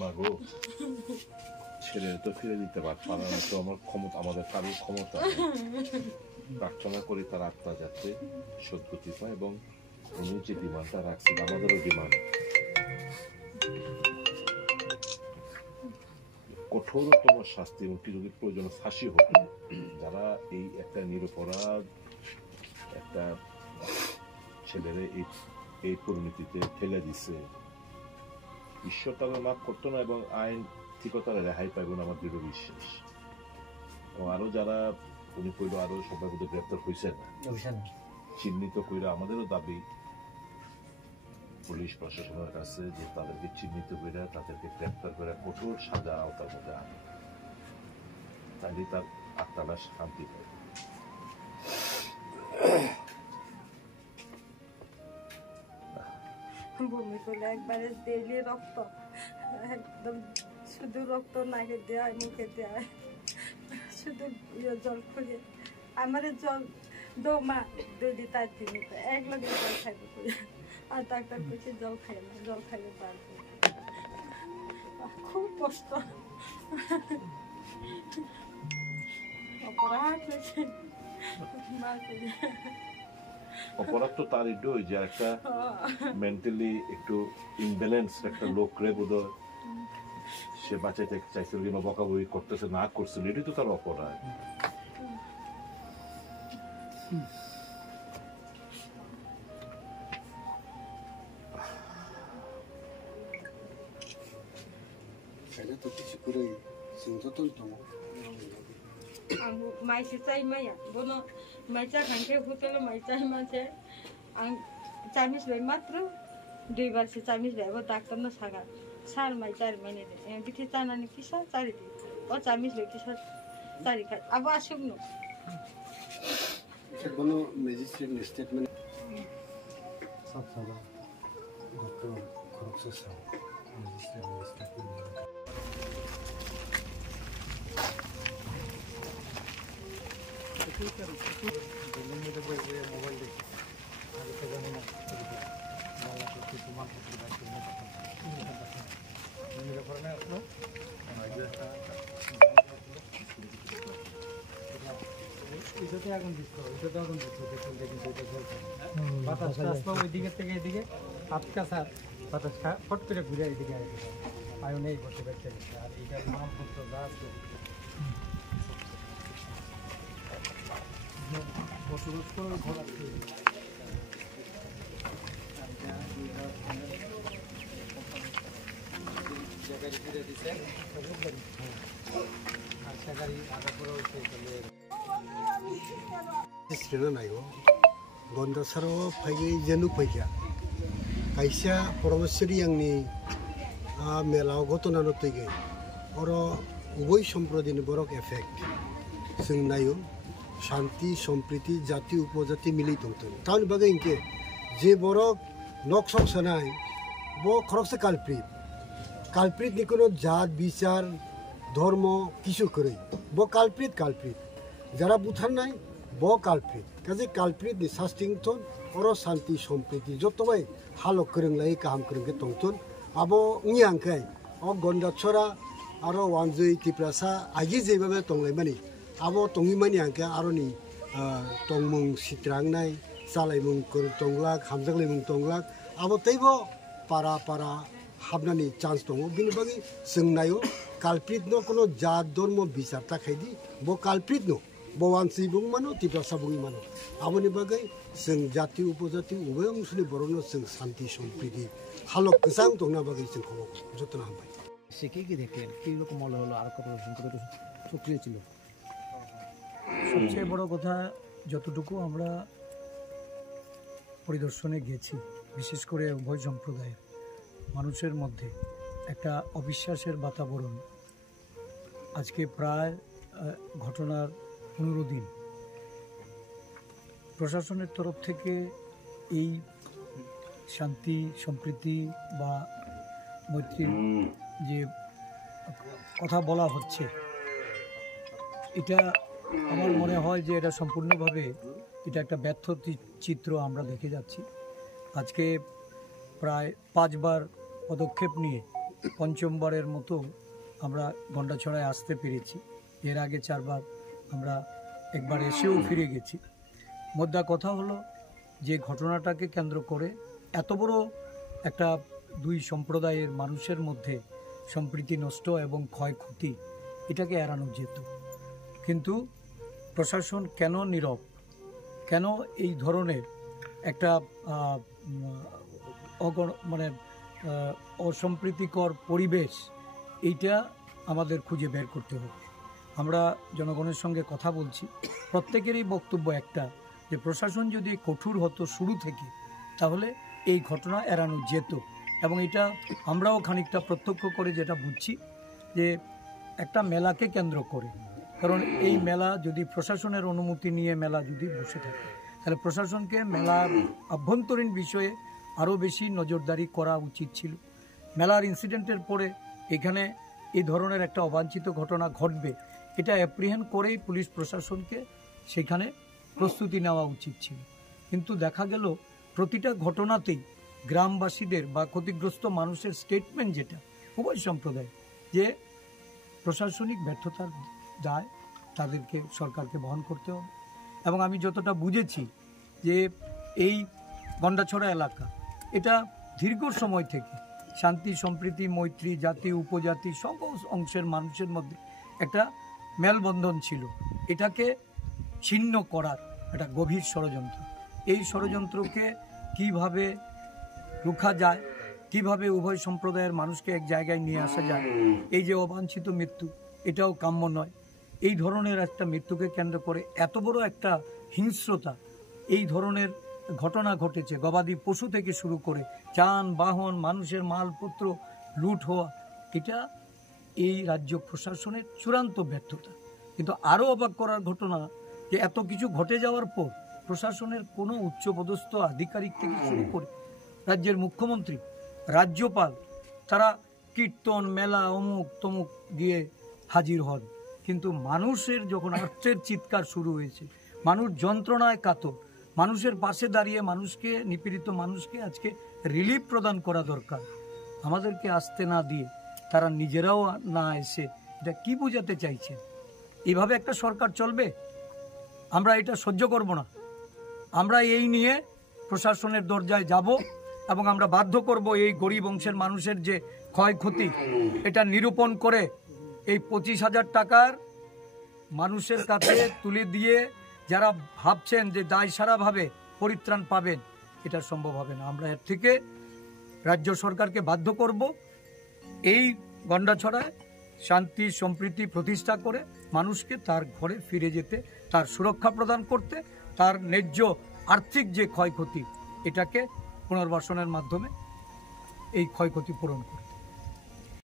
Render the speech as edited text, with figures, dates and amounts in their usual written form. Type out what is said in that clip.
মাগো ছেলে তো ফিরে দিতে পারতাম না, তো আমার ক্ষমতা, আমাদের কারোর ক্ষমতা প্রার্থনা করি তার আত্মা যাতে সদ্গতি পায়, এবং উনি যে ডিমান্ডটা রাখছেন আমাদেরও ডিমান্ড কঠোরতম শাস্তি, এমনকি যদি প্রয়োজন ফাঁসি হোক। যারা এই একটা নিরপরাধ একটা ছেলেরে এই পরিণতিতে ঠেলে দিচ্ছে, ঈশ্বর তারা মাফ করতো না এবং আইন ঠিকও তারা রেহাই পাইব না, আমার দৃঢ় বিশ্বাস। এবং আরো যারা উনি কইল আরো সবাই বোধহয় গ্রেপ্তার হয়েছে না, চিহ্নিত কইরা আমাদেরও দাবি পুলিশ প্রশাসনের কাছে যে তাদেরকে চিহ্নিত করে তাদেরকে গ্রেপ্তার করে কঠোর সাজা আওতার মধ্যে আনে, তাইলে তার আত্মাটা শান্তি পায়। বমি করলে একবারে ডেইলি রক্ত, একদম শুধু রক্ত নাকে দেয়, মুখে দেয়, শুধু জল খুলে আমার জল দমা 2 লিটার 3 লিটার এক লগে জল খাইবে করে, আর ডাক্তার কইছে জল খাই না, জল খাইলে পারবে। খুব কষ্ট, অপরাধ হয়েছে অপরাধ তো তার এটাই যে একটা মেন্টালি একটু ইমব্যালেন্স একটা লোক রে বোধহয় সে বাঁচাইতে চাইছিল কিংবা বকাবকি করতেছে না করছিল, এটাই তো তার অপরাধ। माइसे चाहिँ माया बोनो माइचा खान्थे होटल माइचा मान्छे चामिस भए मात्र 2 वर्ष चामिस भए डाक्टर न सागा सार माइ 4 महिने बिथे चानानी किसा 4 दिन ओ चामिस भए किसा 4 खा अब आसुग्नु बोनो मेजिस्ट्रेट स्टेटमेंट सब सभा डॉक्टर खरक्स छ मेजिस्ट्रेट स्टेटमेंट मोबाइल देखिए आगे से जाने ना वाला तो किसी मान को बात करना मेरे पर ना अपना इधर आगुन दिखो देखो लेकिन तो चलता बातास रास्ता ওই দিকে থেকে এদিকে আটকা স্যার বাতাসটা ফট করে ঘুরে এদিকে আয়ো নেই বসে বেঁচে গেছে আর এইটার নাম পত্র যা আছে বসবাস করে ঘর আছে জায়গায় ফিরে দিছে আচ্ছা গাড়ি আগা পরে হইছে তাহলে स्टेना नायो गन्दा सारो फाइगे जेनु फैया काइसा परमेश्वरी आंनि मेलाव घटना नतैगे और उभय सम्प्रदायनि बरक एफेक्ट जों नायो शांति सम्प्रीति जाति उपजाति मिली दंतों तानि बागै इनके जे बरक नक्सक सनाय बो खरकसे कालप्रित नि कोनो जात विचार धर्म किछु करै बो कालप्रित যারা বুথার নাই ব কালপ্রিত কাজে কালপ্রিত नि सास्टिंगथन और शांति सम्प्रीति जतबाय हालक करंलाय काम करंगे तंगथन आबो उनि आंखाय अ गन्दाछरा आरो वानजय तिप्रासा आगि जेबाबे तंगलाय मानि आबो तंगि मानि आंखा आरोनि तंगमुं सित्रांनाय सालायमुं कर तंगलाक हामजागलायमुं तंगलाक आबो तैबो पारा हाबनानि चान्स दङ बिनि बागै जों नायो कालप्रित न कोनो जात धर्म बिचार थाखायदि बो कालप्रित न बवानसि बुं मानो तिप्रासा बुं मानो आबोनि बागै जों जाति उपजाति उभय अंशनि बरनो जों शांति सम्प्रीति हालक गोसां दंना बागै जों खबर যত্ন হামबाय সে কি দেখলেন কি রকম মনে হলো আর কত সক্রিয় ছিল সবচেয়ে বড় কথা যতটুকু আমরা পরিদর্শনে গেছি বিশেষ করে উভয় সম্প্রদায়ের মানুষের মধ্যে একটা অবিশ্বাসের বাতাবরণ আজকে প্রায় ঘটনার 15 দিন প্রশাসনের তরফ থেকে এই শান্তি সম্প্রীতি বা মৈত্রীর যে কথা বলা হচ্ছে, এটা আমার মনে হয় যে এটা সম্পূর্ণভাবে এটা একটা ব্যর্থ চিত্র আমরা দেখে যাচ্ছি। আজকে প্রায় 5 বার পদক্ষেপ নিয়ে পঞ্চমবারের মতো আমরা গন্ডাছড়ায় আসতে পেরেছি। এর আগে 4 বার আমরা একবার এসেও ফিরে গেছি। মোদ্দা কথা হলো যে ঘটনাটাকে কেন্দ্র করে এত বড় একটা 2 সম্প্রদায়ের মানুষের মধ্যে সম্প্রীতি নষ্ট এবং ক্ষয়ক্ষতি, এটাকে এড়ানো যেত। কিন্তু প্রশাসন কেন নীরব, কেন এই ধরনের একটা অসম্প্রীতিকর পরিবেশ, এইটা আমাদের খুঁজে বের করতে হবে। আমরা জনগণের সঙ্গে কথা বলছি, প্রত্যেকেরই বক্তব্য একটা, যে প্রশাসন যদি কঠোর হতো শুরু থেকে তাহলে এই ঘটনা এড়ানো যেত। এবং এটা আমরাও খানিকটা প্রত্যক্ষ করে যেটা বুঝছি যে একটা মেলাকে কেন্দ্র করে, কারণ এই মেলা যদি প্রশাসনের অনুমতি নিয়ে মেলা যদি বসে থাকে তাহলে প্রশাসনকে মেলার আভ্যন্তরীণ বিষয়ে আরও বেশি নজরদারি করা উচিত ছিল। মেলার ইনসিডেন্টের পরে এখানে এই ধরনের একটা অবাঞ্ছিত ঘটনা ঘটবে, এটা অ্যাপ্রিহেন্ড করেই পুলিশ প্রশাসনকে সেখানে প্রস্তুতি নেওয়া উচিত ছিল। কিন্তু দেখা গেল প্রতিটা ঘটনাতেই গ্রামবাসীদের বা ক্ষতিগ্রস্ত মানুষের স্টেটমেন্ট যেটা উভয় সম্প্রদায়, যে প্রশাসনিক ব্যর্থতার দায় তাদেরকে সরকারকে বহন করতে হবে। এবং আমি যতটা বুঝেছি যে এই গন্ডাছড়া এলাকা এটা দীর্ঘ সময় থেকে শান্তি সম্প্রীতি মৈত্রী জাতি উপজাতি সব অংশের মানুষের মধ্যে একটা মেলবন্ধন ছিল, এটাকে ছিন্ন করার একটা গভীর ষড়যন্ত্র। এই ষড়যন্ত্রকে কিভাবে রুখা যায়, কিভাবে উভয় সম্প্রদায়ের মানুষকে এক জায়গায় নিয়ে আসা যায়, এই যে অবাঞ্ছিত মৃত্যু, এটাও কাম্য নয়। এই ধরনের একটা মৃত্যুকে কেন্দ্র করে এত বড় একটা হিংস্রতা, এই ধরনের ঘটনা ঘটেছে, গবাদি পশু থেকে শুরু করে যানবাহন মানুষের মালপত্র লুট হওয়া, এটা এই রাজ্য প্রশাসনের চূড়ান্ত ব্যর্থতা। কিন্তু আরও অবাক করার ঘটনা যে এত কিছু ঘটে যাওয়ার পর প্রশাসনের কোনো উচ্চপদস্থ আধিকারিক থেকে শুরু করে রাজ্যের মুখ্যমন্ত্রী, রাজ্যপাল, তারা কীর্তন মেলা অমুক তমুক দিয়ে হাজির হন। কিন্তু মানুষের যখন আর্তের চিৎকার শুরু হয়েছে, মানুষ যন্ত্রণায় কাতর, মানুষের পাশে দাঁড়িয়ে মানুষকে, নিপীড়িত মানুষকে আজকে রিলিফ প্রদান করা দরকার, আমাদেরকে আসতে না দিয়ে তারা নিজেরাও না এসে এটা কি বোঝাতে চাইছে? এইভাবে একটা সরকার চলবে? আমরা এটা সহ্য করব না। আমরা এই নিয়ে প্রশাসনের দরজায় যাব এবং আমরা বাধ্য করব এই গরিব অংশের মানুষের যে ক্ষয়ক্ষতি, এটা নিরূপণ করে এই 25,000 টাকার মানুষের কাছে তুলে দিয়ে যারা ভাবছেন যে দায় সারাভাবে পরিত্রাণ পাবেন, এটা সম্ভব হবে না। আমরা এর থেকে রাজ্য সরকারকে বাধ্য করব এই গন্ডাছড়ায় শান্তি সম্প্রীতি প্রতিষ্ঠা করে মানুষকে তার ঘরে ফিরে যেতে, তার সুরক্ষা প্রদান করতে, তার ন্যায্য আর্থিক যে ক্ষয়ক্ষতি, এটাকে পুনর্বাসনের মাধ্যমে এই ক্ষয়ক্ষতি পূরণ করে।